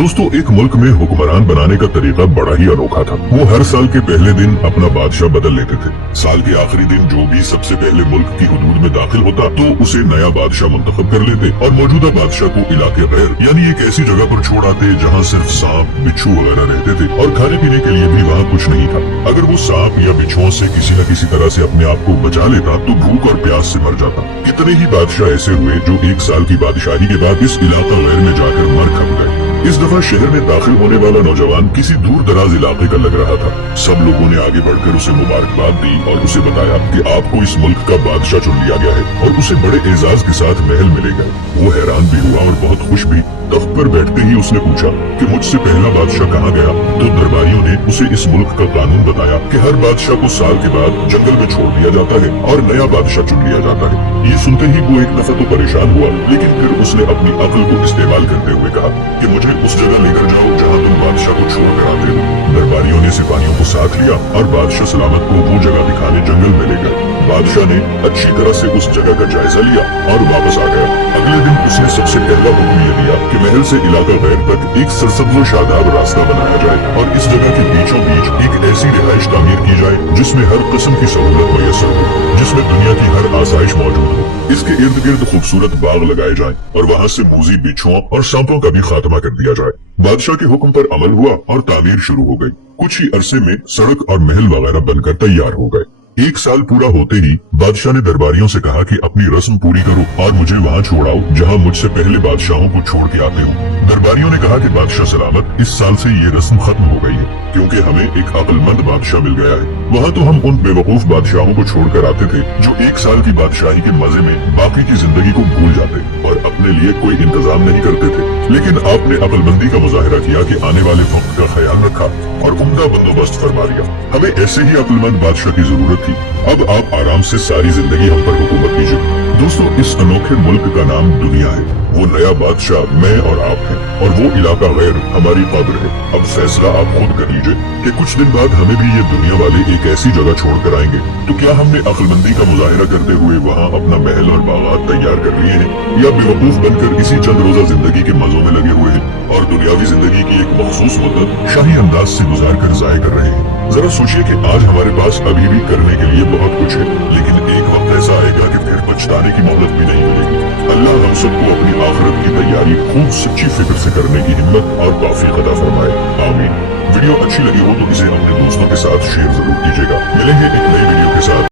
दोस्तों, एक मुल्क में हुक्मरान बनाने का तरीका बड़ा ही अनोखा था। वो हर साल के पहले दिन अपना बादशाह बदल लेते थे। साल के आखिरी दिन जो भी सबसे पहले मुल्क की हुदूद में दाखिल होता तो उसे नया बादशाह मुंतखब कर लेते और मौजूदा बादशाह को इलाके गैर यानी एक ऐसी जगह पर छोड़ आते जहाँ सिर्फ सांप, बिच्छू वगैरह रहते थे और खाने पीने के लिए भी वहाँ कुछ नहीं था। अगर वो सांप या बिच्छुओं से किसी न किसी तरह से अपने आप को बचा लेता तो भूख और प्यास से मर जाता। कितने ही बादशाह ऐसे हुए जो एक साल की बादशाही के बाद इस इलाका गैर में जाकर मर खप गए। इस दफा शहर में दाखिल होने वाला नौजवान किसी दूर दराज इलाके का लग रहा था। सब लोगों ने आगे बढ़कर उसे मुबारकबाद दी और उसे बताया कि आपको इस मुल्क का बादशाह चुन लिया गया है और उसे बड़े एजाज के साथ महल मिलेगा। वो हैरान भी हुआ और बहुत खुश भी। तख्त पर बैठते ही उसने पूछा कि मुझसे पहला बादशाह कहाँ गया। तो दरबारियों ने उसे इस मुल्क का कानून बताया कि हर बादशाह को साल के बाद जंगल में छोड़ दिया जाता है और नया बादशाह चुन लिया जाता है। ये सुनते ही वो एक दफा तो परेशान हुआ, लेकिन फिर उसने अपनी अक्ल को इस्तेमाल करते हुए कहा कि मुझे उस जगह लेकर जाओ जहाँ तुम बादशाह को छोड़ कर आते हो। दरबारियों ने सिपाहियों को साथ लिया और बादशाह सलामत को वो जगह दिखाने जंगल में ले गए। बादशाह ने अच्छी तरह से उस जगह का जायजा लिया और वापस आ गया। अगले दिन उसने सबसे पहला हुक्म ये दिया कि महल से इलाका गैर तक एक सरसब्ज व शादाब रास्ता बनाया जाए और इस जगह के बीचों बीच एक ऐसी रिहाइश तामीर की जाए जिसमें हर किस्म की सहूलत मुयस्सर हो, जिसमें दुनिया की हर आसाइश मौजूद हो। इसके इर्द गिर्द खूबसूरत बाग लगाए जाएं और वहाँ से मूजी, बिच्छुओं और सांपों का भी खात्मा कर दिया जाए। बादशाह के हुक्म पर अमल हुआ और तामीर शुरू हो गई। कुछ ही अरसे में सड़क और महल वगैरह बनकर तैयार हो गए। एक साल पूरा होते ही बादशाह ने दरबारियों से कहा कि अपनी रस्म पूरी करो और मुझे वहाँ छोड़ाओ जहाँ मुझसे पहले बादशाहों को छोड़ के आते हो। दरबारियों ने कहा कि बादशाह सलामत, इस साल से ये रस्म खत्म हो गई है क्योंकि हमें एक अक्लमंद बादशाह मिल गया है। वहाँ तो हम उन बेवकूफ बादशाहों को छोड़ कर आते थे जो एक साल की बादशाही के मजे में बाकी की जिंदगी को भूल जाते और अपने लिए कोई इंतजाम नहीं करते थे। लेकिन आपने अक्लमंदी का मुजाहिरा किया कि आने वाले वक्त का ख्याल रखा और उम्दा बंदोबस्त फरमा लिया। हमें ऐसे ही अक्लमंद बादशाह की जरूरत थी। अब आप आराम से सारी जिंदगी हम पर हुकूमत कीजिए। दोस्तों, इस अनोखे मुल्क का नाम दुनिया है। वो नया बादशाह मैं और आप हैं और वो इलाका गैर हमारी कब्र है। अब फैसला आप खुद कर लीजिए कि कुछ दिन बाद हमें भी ये दुनिया वाले एक ऐसी जगह छोड़ कर आएंगे। तो क्या हमने अक्लमंदी का मुजाहिरा करते हुए वहाँ अपना महल और बागात तैयार कर लिए हैं या बेवकूफ बनकर इसी चंद रोजा जिंदगी के मजों में लगे हुए हैं और दुनियावी जिंदगी की एक मखसूस मुद्दत शाही अंदाज से गुजार कर जाया कर रहे हैं। जरा सोचिए कि आज हमारे पास अभी भी करने के लिए बहुत कुछ है, लेकिन एक वक्त ऐसा आएगा कि फिर पछताने की मोहलत भी नहीं मिलेगी। अल्लाह हम सबको अपनी आखिरत की तैयारी खूब सच्ची फिक्र से करने की हिम्मत और तौफीक अता फरमाए। आमीन। वीडियो अच्छी लगी हो तो इसे अपने दोस्तों के साथ शेयर जरूर कीजिएगा। मिलेंगे एक नई वीडियो के साथ।